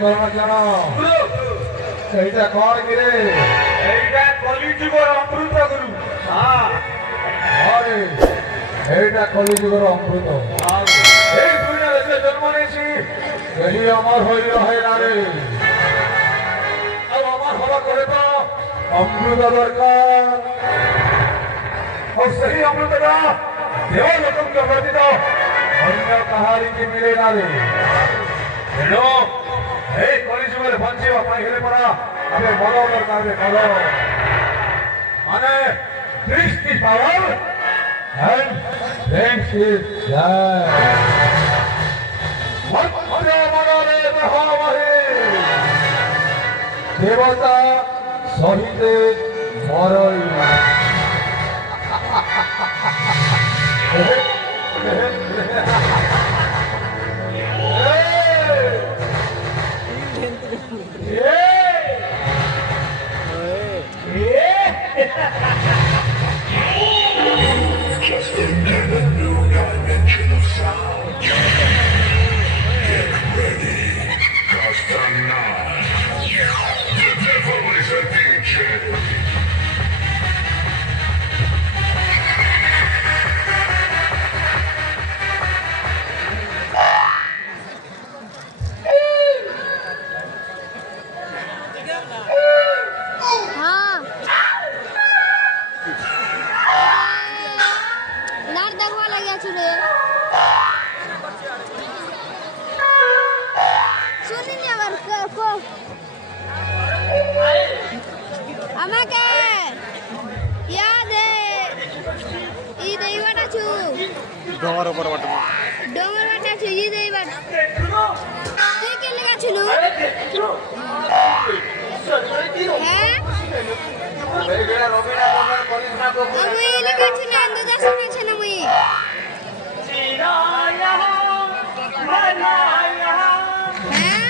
कर्ण जन এইটা কর গিরে এইটা কলিযুগর অমৃত গুরু। আরে এইটা কলিযুগর অমৃত। এই দুনিয়া দেশে জন্ম নিয়েছি এই আমার হই রহে না রে। আর আমার হওয়া করে তো অমৃত দরকার। और सही अमृतदा देवलोकम के वर्धित अन्य कहारी की मिले ना रे। हेलो हे कलिजुगरे बंचिवा पाई हेले परा हमें मरो दरकार रे मरो माने दृष्टि पावर एंड थैंक्स इज जय मरो मरो रे रहो वही देवता सहिते मरई Just another new dimension of sound. Get ready, 'cause tonight the devil is a DJ. আমাকে याद है ई देईवाटा छु डोंगर ऊपर बाटो डोंगर बाटा छु ई देईवाट তুই কে লাগা ছিলু হ্যাঁ বেগড়া রবিনা বর্মন কলিজ না কো আমি লাগা ছিল আন্দাজ শুনে ছিল মুই চিরায়া মনায়া হ্যাঁ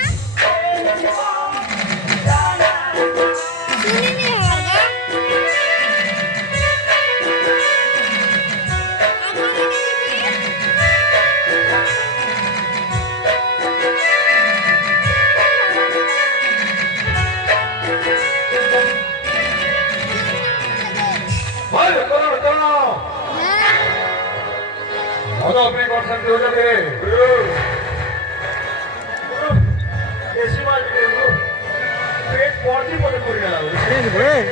सुनी नहीं होगा भाई करो करो और अपने कौन सकते हो जाके ऐसी बात नहीं है पेट पॉटी पड़े पड़े गया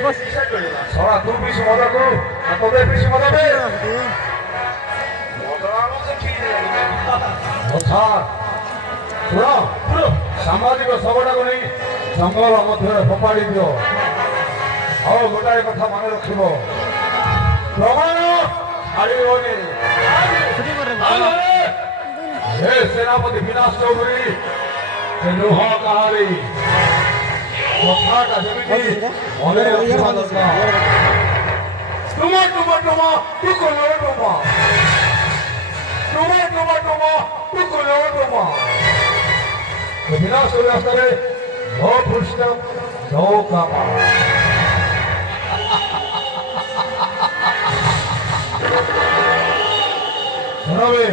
बस सारा तू भी समाधा करो ना तो दे भी समाधा बे मोदरानो से ठीक है अच्छा सुनो सामाजिक सबटा को नहीं जंगल मध्य फोपाड़ी दियो और गोटाए कथा मन रखिब प्रमाण छाड़िबनी हे सेनापति विनाश चौधरी से लुह कहारी कथाटा जेमिति मने रखिबा दरकार टुमा टुमा टुमा टुकुलो टुमा टुमा टुमा टुमा टुकुलो टुमा विनाश रास्तारे नो पुष्टम नो कामा सुनबे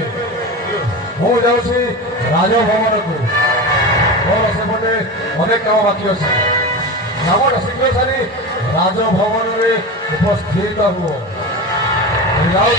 मु जाऊँ राजभवन को मोर सेपटे अनेक काम बाकी अच्छे नामटा शीघ्र सारी राजभवन में उपस्थित हुए जाऊँ